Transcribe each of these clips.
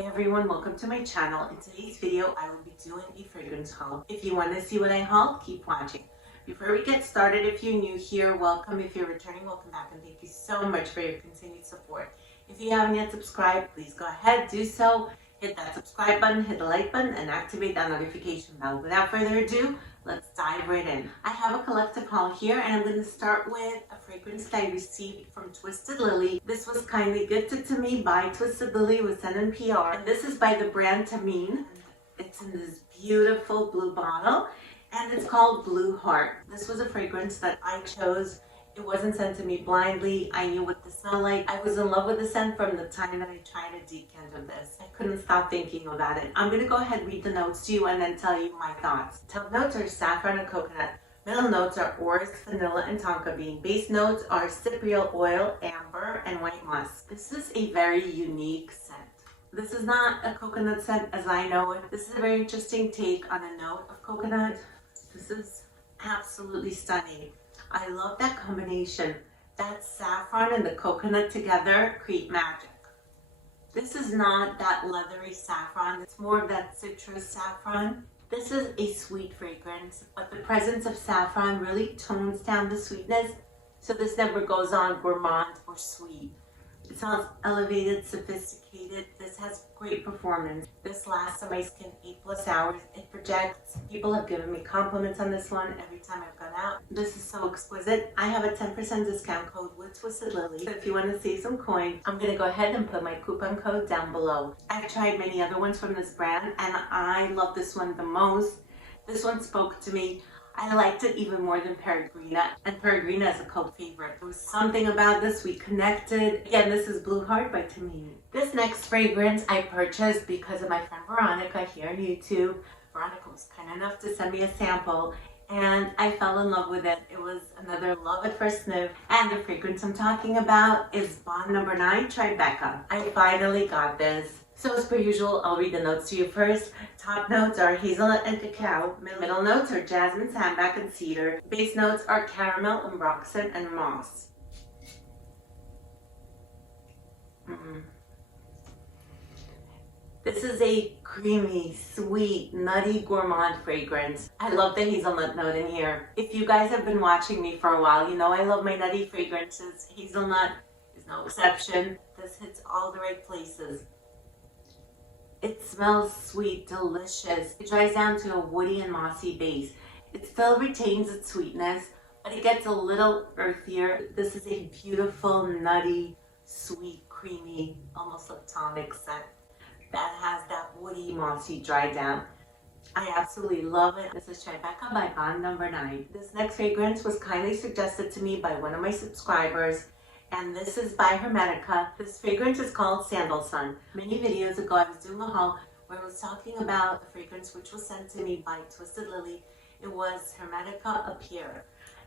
Hey everyone, welcome to my channel. In today's video, I will be doing a fragrance haul. If you want to see what I haul, keep watching. Before we get started, if you're new here, welcome. If you're returning, welcome back, and thank you so much for your continued support. If you haven't yet subscribed, please go ahead, do so. Hit that subscribe button, hit the like button, and activate that notification bell. Without further ado, let's dive right in. I have a collective haul here, and I'm going to start with a fragrance that I received from Twisted Lily. This was kindly gifted to me by Twisted Lily with Send and PR, and this is by the brand Tamine. It's in this beautiful blue bottle, and it's called Blue Heart. This was a fragrance that I chose. It wasn't sent to me blindly. I knew what this smelled like. I was in love with the scent from the time that I tried a decant of this. I couldn't stop thinking about it. I'm going to go ahead and read the notes to you and then tell you my thoughts. Top notes are saffron and coconut. Middle notes are orris, vanilla, and tonka bean. Base notes are cypriol oil, amber, and white musk. This is a very unique scent. This is not a coconut scent as I know it. This is a very interesting take on a note of coconut. This is absolutely stunning. I love that combination. That saffron and the coconut together create magic. This is not that leathery saffron. It's more of that citrus saffron. This is a sweet fragrance, but the presence of saffron really tones down the sweetness, so this never goes on gourmand or sweet. It sounds elevated, sophisticated. This has great performance. This lasts on my skin 8+ hours. It projects. People have given me compliments on this one every time I've gone out. This is so exquisite. I have a 10% discount code with Twisted Lily. So if you want to save some coins, I'm going to go ahead and put my coupon code down below. I've tried many other ones from this brand, and I love this one the most. This one spoke to me. I liked it even more than Peregrina, and Peregrina is a cult favorite. There was something about this, we connected. Again, this is Blue Heart by Tamine. This next fragrance I purchased because of my friend Veronica here on YouTube. Veronica was kind enough to send me a sample, and I fell in love with it. It was another love at first sniff, and the fragrance I'm talking about is Bond No. 9 Tribeca. I finally got this. So as per usual, I'll read the notes to you first. Top notes are hazelnut and cacao. Middle notes are jasmine, sambac, and cedar. Base notes are caramel, ambroxan, and moss. This is a creamy, sweet, nutty, gourmand fragrance. I love the hazelnut note in here. If you guys have been watching me for a while, you know I love my nutty fragrances. Hazelnut is no exception. This hits all the right places. It smells sweet, delicious. It dries down to a woody and mossy base. It still retains its sweetness, but it gets a little earthier. This is a beautiful, nutty, sweet, creamy, almost lactonic scent that has that woody, mossy dry down. I absolutely love it. This is Tribeca by Bond No. 9. This next fragrance was kindly suggested to me by one of my subscribers, and this is by Hermetica. This fragrance is called Sandal Sun. Many videos ago, I was doing a haul where I was talking about a fragrance which was sent to me by Twisted Lily. It was Hermetica Appear.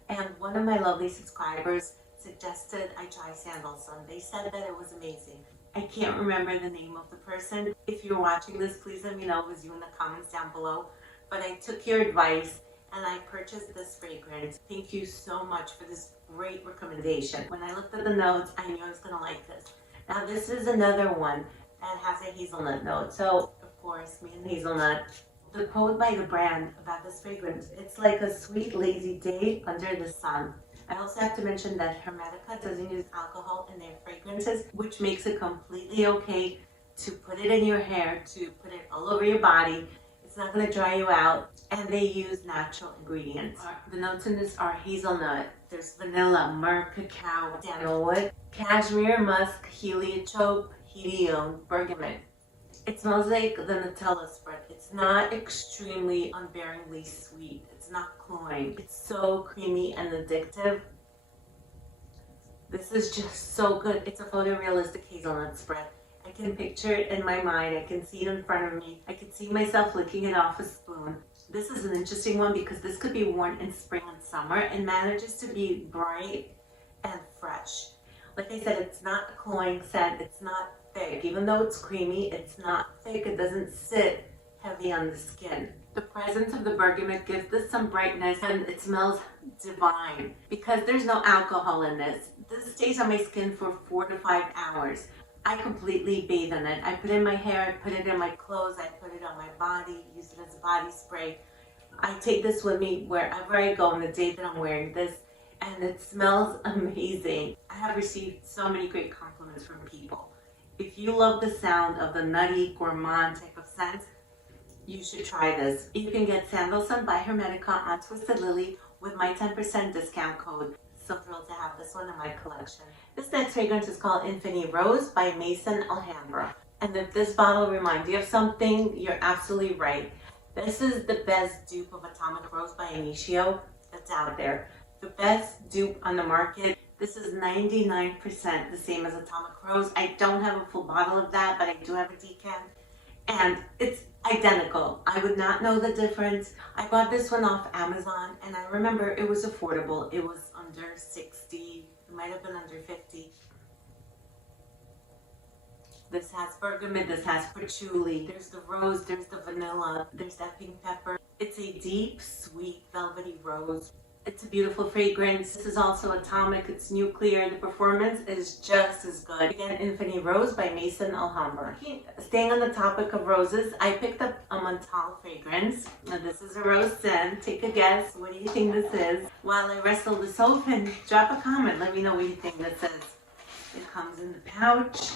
And one of my lovely subscribers suggested I try Sandal Sun. They said that it was amazing. I can't remember the name of the person. If you're watching this, please let me know. It was you in the comments down below. But I took your advice and I purchased this fragrance. Thank you so much for this great recommendation. When I looked at the notes, I knew I was going to like this. Now this is another one that has a hazelnut note. So of course, me and hazelnut. The quote by the brand about this fragrance, it's like a sweet lazy day under the sun. I also have to mention that Hermetica doesn't use alcohol in their fragrances, which makes it completely okay to put it in your hair, to put it all over your body. It's not going to dry you out, and they use natural ingredients. The notes in this are hazelnut, there's vanilla, myrrh, cacao, sandalwood, cashmere, musk, heliotrope, helium, bergamot. It smells like the Nutella spread. It's not extremely unbearingly sweet. It's not cloying. It's so creamy and addictive. This is just so good. It's a photorealistic hazelnut spread. I can picture it in my mind. I can see it in front of me. I can see myself licking it off a spoon. This is an interesting one because this could be worn in spring and summer and manages to be bright and fresh. Like I said, it's not a cloying scent. It's not thick. Even though it's creamy, it's not thick. It doesn't sit heavy on the skin. The presence of the bergamot gives this some brightness, and it smells divine. Because there's no alcohol in this, this stays on my skin for 4 to 5 hours. I completely bathe in it. I put it in my hair, I put it in my clothes, I put it on my body, use it as a body spray. I take this with me wherever I go on the day that I'm wearing this, and it smells amazing. I have received so many great compliments from people. If you love the sound of the nutty, gourmand type of scent, you should try this. You can get Sandal Sun by Hermetica on Twisted Lily with my 10% discount code. So thrilled to have this one in my collection. This next fragrance is called Infinity Rose by Mason Alhambra. And if this bottle reminds you of something, you're absolutely right. This is the best dupe of Atomic Rose by Initio that's out there. The best dupe on the market. This is 99% the same as Atomic Rose. I don't have a full bottle of that, but I do have a decant. And it's identical. I would not know the difference. I bought this one off Amazon, and I remember it was affordable. It was under 60. It might have been under 50. This has bergamot, this has patchouli, there's the rose, there's the vanilla, there's that pink pepper. It's a deep, sweet, velvety rose. It's a beautiful fragrance. This is also atomic, it's nuclear. The performance is just as good. Again, Infinity Rose by Mason Alhambra. Staying on the topic of roses, I picked up a Mantal fragrance. Now, this is a rose scent. Take a guess. What do you think this is? While I wrestle this open, drop a comment. Let me know what you think this is. It comes in the pouch.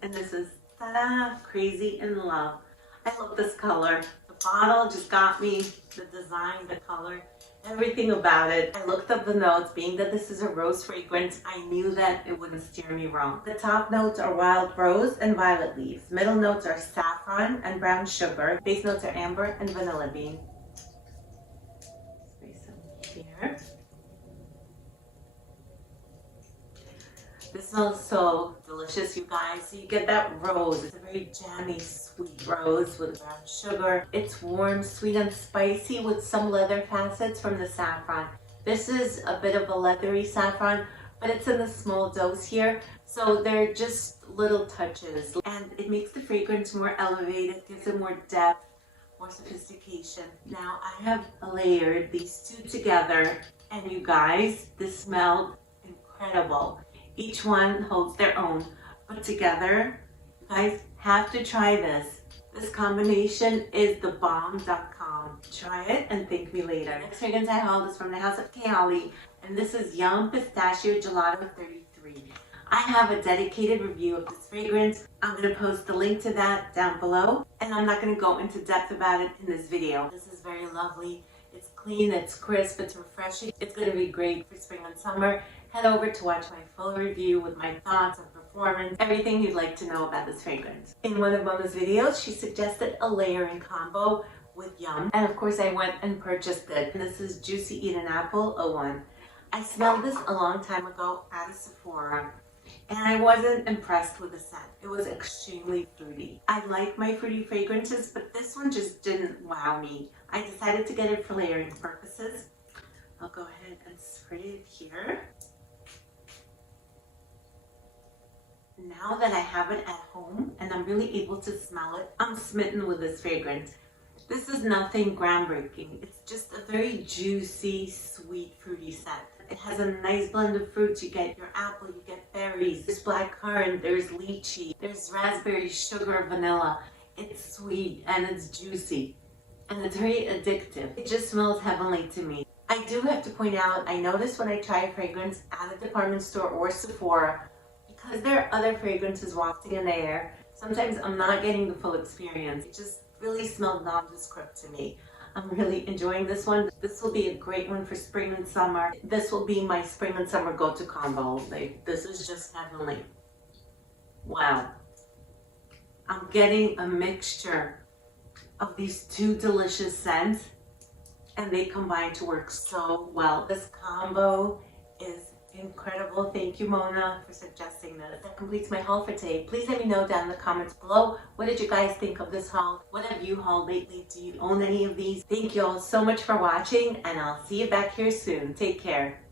And this is, ta-da, Crazy in Love. I love this color. The bottle just got me. The design, the color, everything about it. I looked up the notes. Being that this is a rose fragrance, I knew that it wouldn't steer me wrong. The top notes are wild rose and violet leaves. Middle notes are saffron and brown sugar. Base notes are amber and vanilla bean. Spray some here. This smells so delicious, you guys. So you get that rose. It's a very jammy, sweet rose with brown sugar. It's warm, sweet, and spicy with some leather facets from the saffron. This is a bit of a leathery saffron, but it's in a small dose here. So they're just little touches. And it makes the fragrance more elevated, gives it more depth, more sophistication. Now I have layered these two together, and you guys, this smelled incredible. Each one holds their own, but together, you guys have to try this. This combination is the bomb.com. Try it and thank me later. Next fragrance I hauled is from the House of Kayali, and this is Yum Pistachio Gelato 33. I have a dedicated review of this fragrance. I'm going to post the link to that down below, and I'm not going to go into depth about it in this video. This is very lovely. It's clean, it's crisp, it's refreshing. It's going to be great for spring and summer. Head over to watch my full review with my thoughts and performance, everything you'd like to know about this fragrance. In one of Mama's videos, she suggested a layering combo with Yum, and of course I went and purchased it. And this is Juicy Eden Apple 01. I smelled this a long time ago at a Sephora, and I wasn't impressed with the scent. It was extremely fruity. I like my fruity fragrances, but this one just didn't wow me. I decided to get it for layering purposes. I'll go ahead and spray it here. Now that I have it at home and I'm really able to smell it, I'm smitten with this fragrance. This is nothing groundbreaking. It's just a very juicy, sweet, fruity scent. It has a nice blend of fruits. You get your apple, you get berries, there's blackcurrant, there's lychee, there's raspberry, sugar, vanilla. It's sweet and it's juicy and it's very addictive. It just smells heavenly to me. I do have to point out, I noticed when I try a fragrance at a department store or Sephora, because there are other fragrances wafting in the air, sometimes I'm not getting the full experience. It just really smelled nondescript to me. I'm really enjoying this one. This will be a great one for spring and summer. This will be my spring and summer go-to combo. Like, this is just heavenly. Wow. I'm getting a mixture of these two delicious scents, and they combine to work so well. This combo is incredible. Thank you, Mona, for suggesting this. That completes my haul for today. Please let me know down in the comments below, what did you guys think of this haul? What have you hauled lately? Do you own any of these? Thank you all so much for watching, and I'll see you back here soon. Take care.